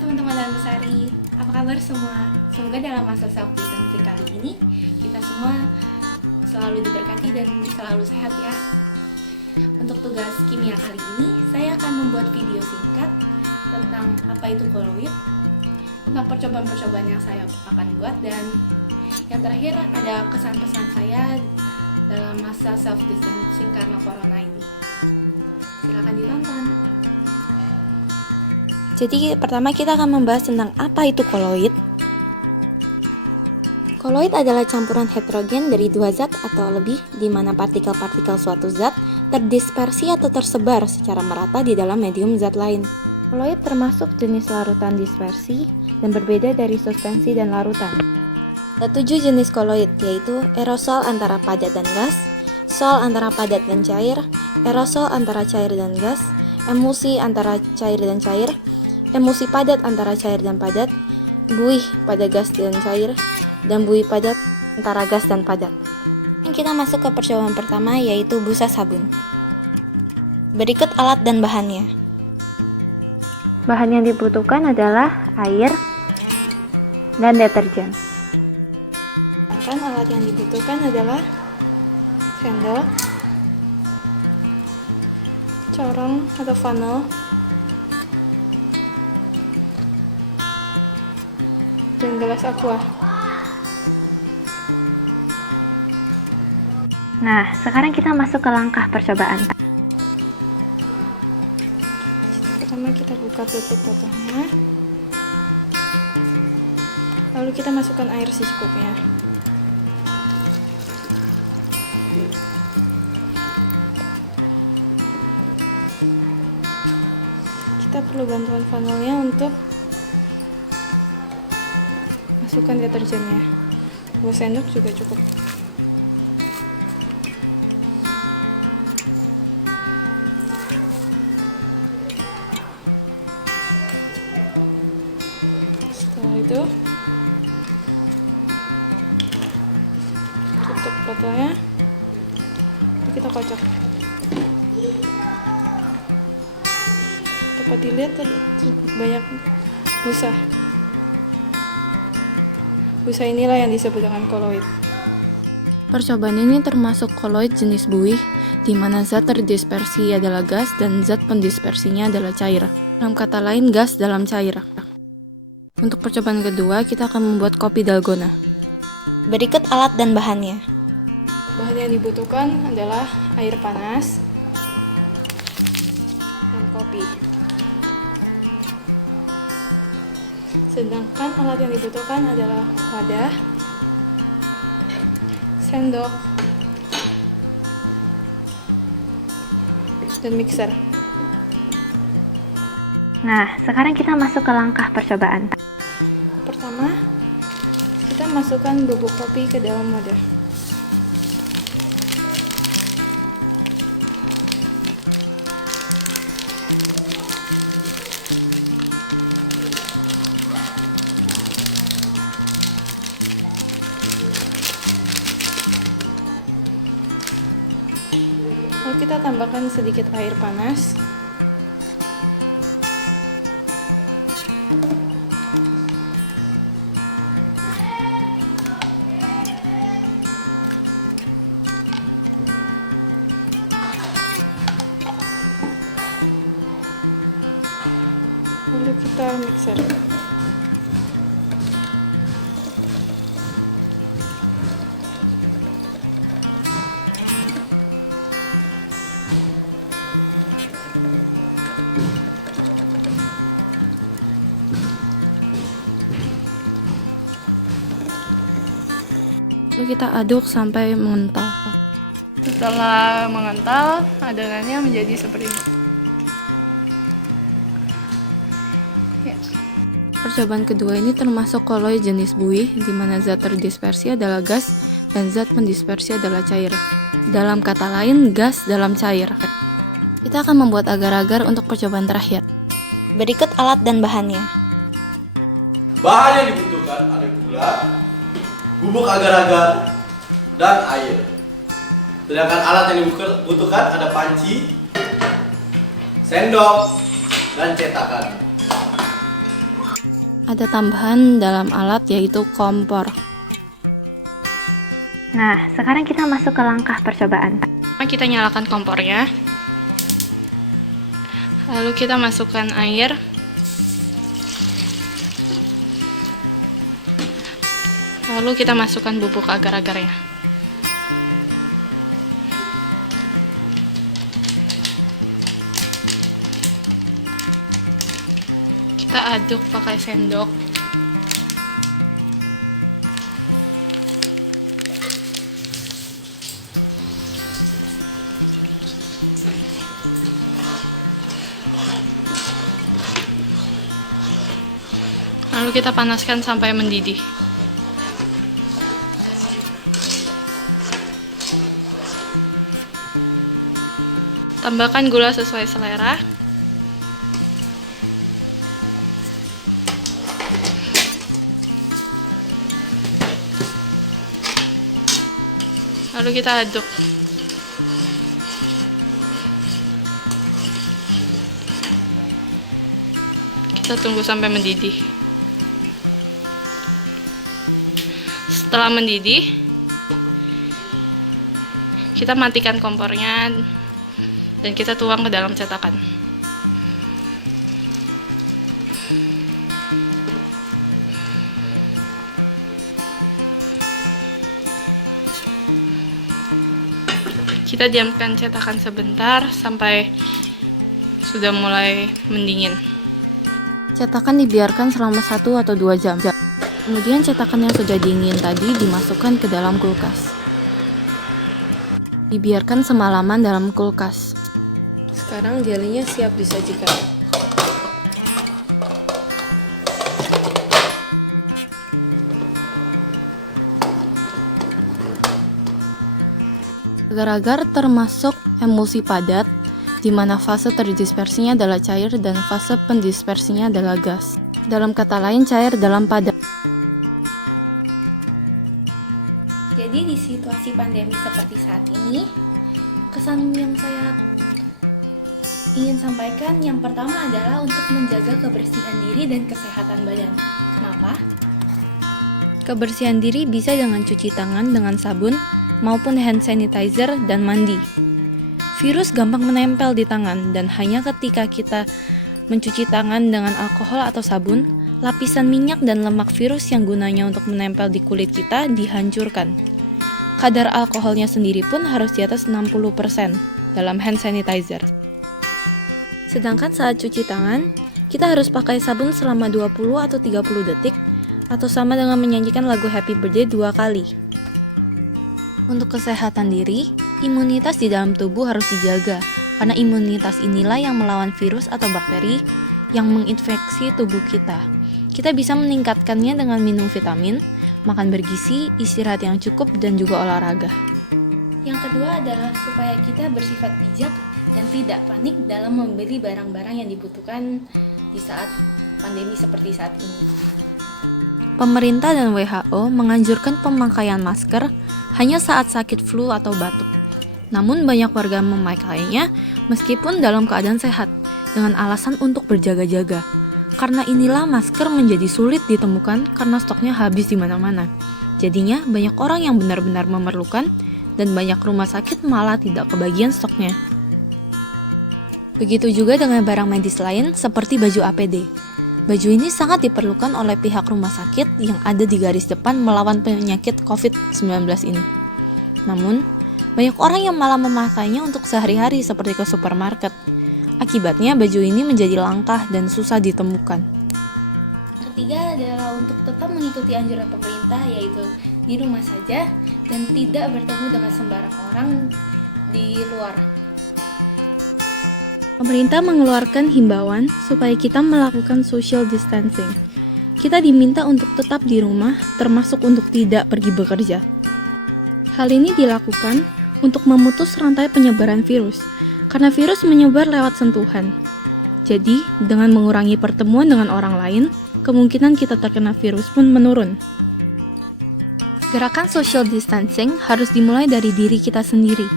teman-teman dan Besari, apa kabar semua? Semoga dalam masa self distancing kali ini kita semua selalu diberkati dan selalu sehat ya. Untuk tugas kimia kali ini, saya akan membuat video singkat tentang apa itu koloid, tentang percobaan-percobaan yang saya akan buat, dan yang terakhir ada kesan-pesan saya dalam masa self distancing karena corona ini. Silakan ditonton. Jadi pertama kita akan membahas tentang apa itu koloid. Koloid adalah campuran heterogen dari dua zat atau lebih di mana partikel-partikel suatu zat terdispersi atau tersebar secara merata di dalam medium zat lain. Koloid termasuk jenis larutan dispersi dan berbeda dari suspensi dan larutan. Ada 7 jenis koloid, yaitu aerosol antara padat dan gas, sol antara padat dan cair, aerosol antara cair dan gas, emulsi antara cair dan cair, emulsi padat antara cair dan padat, buih pada gas dan cair, dan buih padat antara gas dan padat. Kita masuk ke percobaan pertama, yaitu busa sabun. Berikut alat dan bahannya. Bahan yang dibutuhkan adalah air dan deterjen. Sedangkan alat yang dibutuhkan adalah sendok, corong atau funnel, dan gelas aqua. Nah, sekarang kita masuk ke langkah percobaan. Pertama kita buka tutup botolnya, lalu kita masukkan air secukupnya. Kita perlu bantuan funnelnya untuk masukkan deterjennya. 2 sendok juga cukup. Setelah itu tutup botolnya, kita kocok. Dapat dilihat banyak busa. Busa inilah yang disebut dengan koloid. Percobaan ini termasuk koloid jenis buih, di mana zat terdispersi adalah gas dan zat pendispersinya adalah cair. Dalam kata lain, gas dalam cair. Untuk percobaan kedua, kita akan membuat kopi dalgona. Berikut alat dan bahannya. Bahan yang dibutuhkan adalah air panas dan kopi. Sedangkan alat yang dibutuhkan adalah wadah, sendok, dan mixer. Nah, sekarang kita masuk ke langkah percobaan. Pertama, kita masukkan bubuk kopi ke dalam wadah. Lalu kita tambahkan sedikit air panas. Lalu kita mixer. Lalu kita aduk sampai mengental. Setelah mengental, adonannya menjadi seperti ini. Ya. Percobaan kedua ini termasuk koloid jenis buih, di mana zat terdispersi adalah gas dan zat pendispersi adalah cair. Dalam kata lain, gas dalam cair. Kita akan membuat agar-agar untuk percobaan terakhir. Berikut alat dan bahannya. Bahan yang dibutuhkan ada gula, bubuk agar-agar, dan air. Sedangkan alat yang dibutuhkan ada panci, sendok, dan cetakan. Ada tambahan dalam alat yaitu kompor. Nah, sekarang kita masuk ke langkah percobaan. Kita nyalakan kompornya. Lalu kita masukkan air. Lalu kita masukkan bubuk agar-agarnya. Kita aduk pakai sendok. Lalu kita panaskan sampai mendidih. Tambahkan gula sesuai selera. Lalu kita aduk. Kita tunggu sampai mendidih. Setelah mendidih, kita matikan kompornya dan kita tuang ke dalam cetakan. Kita diamkan cetakan sebentar sampai sudah mulai mendingin. Cetakan dibiarkan selama 1 atau 2 jam. Kemudian cetakan yang sudah dingin tadi dimasukkan ke dalam kulkas. Dibiarkan semalaman dalam kulkas. Sekarang jelinya siap disajikan. Agar-agar termasuk emulsi padat, di mana fase terdispersinya adalah cair dan fase pendispersinya adalah gas. Dalam kata lain, cair dalam padat. Jadi di situasi pandemi seperti saat ini, kesan yang saya ingin sampaikan yang pertama adalah untuk menjaga kebersihan diri dan kesehatan badan. Kenapa? Kebersihan diri bisa dengan cuci tangan dengan sabun maupun hand sanitizer dan mandi. Virus gampang menempel di tangan dan hanya ketika kita mencuci tangan dengan alkohol atau sabun, lapisan minyak dan lemak virus yang gunanya untuk menempel di kulit kita dihancurkan. Kadar alkoholnya sendiri pun harus di atas 60% dalam hand sanitizer. Sedangkan saat cuci tangan, kita harus pakai sabun selama 20 atau 30 detik atau sama dengan menyanyikan lagu Happy Birthday 2 kali. Untuk kesehatan diri, imunitas di dalam tubuh harus dijaga karena imunitas inilah yang melawan virus atau bakteri yang menginfeksi tubuh kita. Kita bisa meningkatkannya dengan minum vitamin, makan bergizi, istirahat yang cukup, dan juga olahraga. Yang kedua adalah supaya kita bersifat bijak dan tidak panik dalam membeli barang-barang yang dibutuhkan di saat pandemi seperti saat ini. Pemerintah dan WHO menganjurkan pemakaian masker hanya saat sakit flu atau batuk. Namun banyak warga memakainya meskipun dalam keadaan sehat, dengan alasan untuk berjaga-jaga. Karena inilah masker menjadi sulit ditemukan karena stoknya habis di mana-mana. Jadinya banyak orang yang benar-benar memerlukan dan banyak rumah sakit malah tidak kebagian stoknya. Begitu juga dengan barang medis lain seperti baju APD. Baju ini sangat diperlukan oleh pihak rumah sakit yang ada di garis depan melawan penyakit COVID-19 ini. Namun, banyak orang yang malah memakainya untuk sehari-hari seperti ke supermarket. Akibatnya baju ini menjadi langka dan susah ditemukan. Ketiga adalah untuk tetap mengikuti anjuran pemerintah, yaitu di rumah saja dan tidak bertemu dengan sembarang orang di luar. Pemerintah mengeluarkan himbauan supaya kita melakukan social distancing. Kita diminta untuk tetap di rumah, termasuk untuk tidak pergi bekerja. Hal ini dilakukan untuk memutus rantai penyebaran virus, karena virus menyebar lewat sentuhan. Jadi, dengan mengurangi pertemuan dengan orang lain, kemungkinan kita terkena virus pun menurun. Gerakan social distancing harus dimulai dari diri kita sendiri.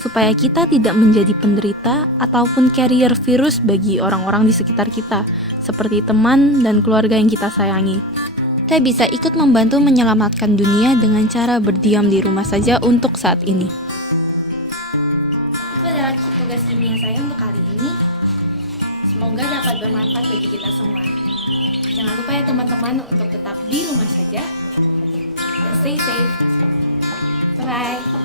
supaya kita tidak menjadi penderita ataupun carrier virus bagi orang-orang di sekitar kita, seperti teman dan keluarga yang kita sayangi. Kita bisa ikut membantu menyelamatkan dunia dengan cara berdiam di rumah saja untuk saat ini. Itu adalah tugas kimia saya untuk kali ini. Semoga dapat bermanfaat bagi kita semua. Jangan lupa ya teman-teman untuk tetap di rumah saja dan stay safe. Bye-bye.